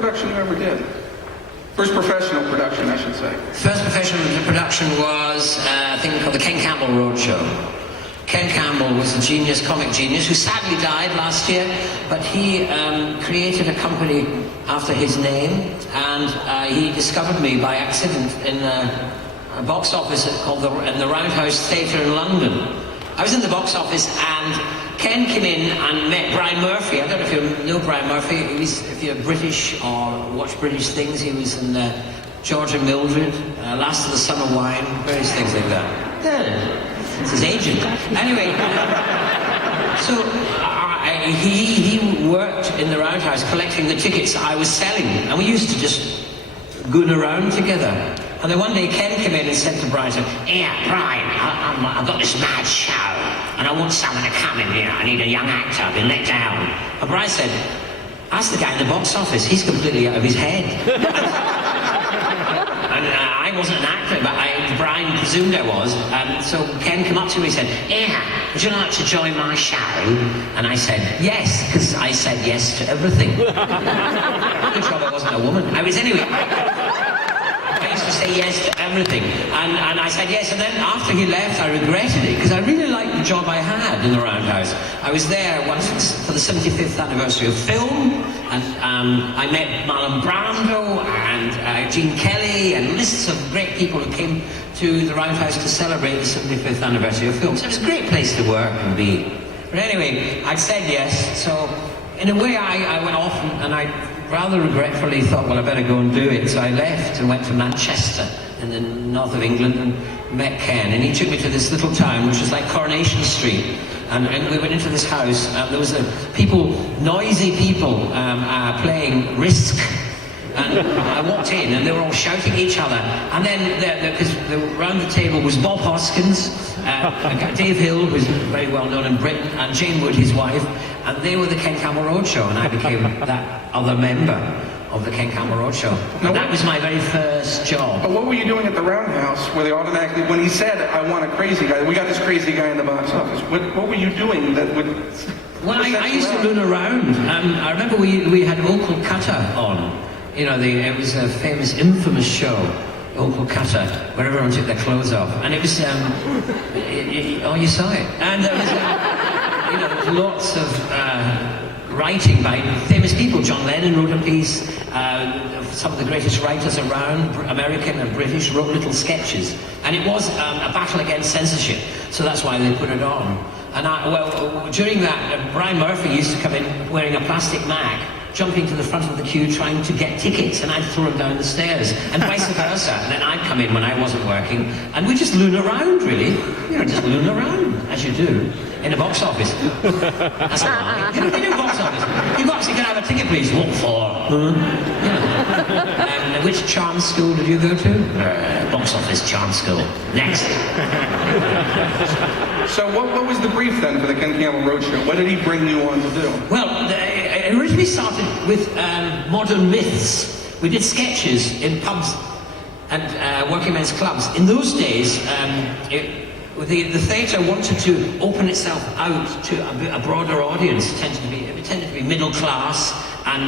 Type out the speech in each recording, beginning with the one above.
production you ever did? First professional production, I should say. First professional production was a thing called the Ken Campbell Roadshow. Ken Campbell was a genius, comic genius, who sadly died last year, but he created a company after his name, and he discovered me by accident in a box office called the Roundhouse Theatre in London. I was in the box office, and Ken came in and met Brian Murphy. I don't know if you know Brian Murphy. If you're British or watch British things, he was in George and Mildred, Last of the Summer Wine, various things like that. Yeah. It's his agent. Anyway, so he worked in the Roundhouse collecting the tickets I was selling, and we used to just goon around together. And then one day Ken came in and said to Brian, "Yeah, Brian, I've got this mad show, and I want someone to come in here. I need a young actor. I've been let down." And Brian said, "Ask the guy in the box office. He's completely out of his head." And I wasn't an actor, but Brian presumed I was. So Ken came up to me and said, "Yeah, would you like to join my show?" And I said, "Yes," because I said yes to everything. Good job I wasn't a woman. I was anyway. I used to say yes to everything. And I said yes, and then after he left, I regretted it, because I really liked the job I had in the Roundhouse. I was there once for the 75th anniversary of film, and I met Marlon Brando and Gene Kelly and lists of great people who came to the Roundhouse to celebrate the 75th anniversary of film. So it was a great place to work and be. But anyway, I said yes, so in a way I went off and I rather regretfully thought, well, I better go and do it. So I left and went to Manchester in the north of England and met Ken. And he took me to this little town, which was like Coronation Street. And we went into this house, and there was noisy people playing Risk. And I walked in, and they were all shouting at each other. And then, because around the table was Bob Hoskins, Dave Hill, who's very well known in Britain, and Jane Wood, his wife, and they were the Ken Campbell Roadshow, and I became that other member of the Ken Campbell Roadshow. And that was my very first job. But what were you doing at the Roundhouse, where they automatically, when he said, "I want a crazy guy," we got this crazy guy in the box office. What were you doing that would... Well, I used to loon around. I remember we had Uncle Cutter on. You know, it was a famous, infamous show, Uncle Cutter, where everyone took their clothes off. And it was, oh, you saw it. And there was, there was lots of writing by famous people. John Lennon wrote a piece. Some of the greatest writers around, American and British, wrote little sketches. And it was a battle against censorship, so that's why they put it on. And during that, Brian Murphy used to come in wearing a plastic mag, jumping to the front of the queue trying to get tickets, and I'd throw him down the stairs, and vice versa. And then I'd come in when I wasn't working, and we'd just loon around, really. Just loon around, as you do, in a box office. That's a lie. You do box office. You box, you can have a ticket, please. What for? And which charm school did you go to? Box office charm school. Next. So what was the brief then for the Ken Campbell Roadshow? What did he bring you on to do? Well, it originally started with modern myths. We did sketches in pubs and working men's clubs. In those days, the theatre wanted to open itself out to a broader audience. It tended to be middle class, and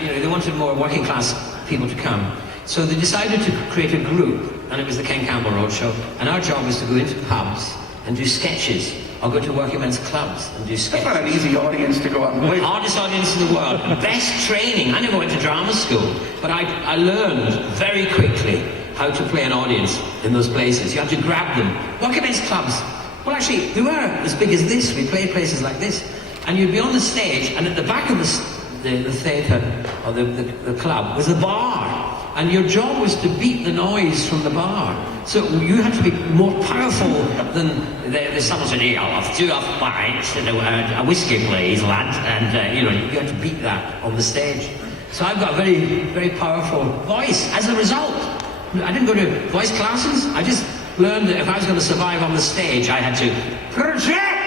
they wanted more working class people to come. So they decided to create a group, and it was the Ken Campbell Roadshow. And our job was to go into pubs and do sketches, or go to working men's clubs and do sketches. That's not an easy audience to go out and play. Hardest audience in the world. Best training. I never went to drama school, but I learned very quickly how to play an audience in those places. You had to grab them. Working men's clubs. Well, actually, they were as big as this. We played places like this. And you'd be on the stage, and at the back of the theatre, or the club, was a bar. And your job was to beat the noise from the bar. So you had to be more powerful than someone said, "Hey, I'll have 2 pints and a whiskey, please, lad." And you had to beat that on the stage. So I've got a very, very powerful voice as a result. I didn't go to voice classes. I just learned that if I was going to survive on the stage, I had to project.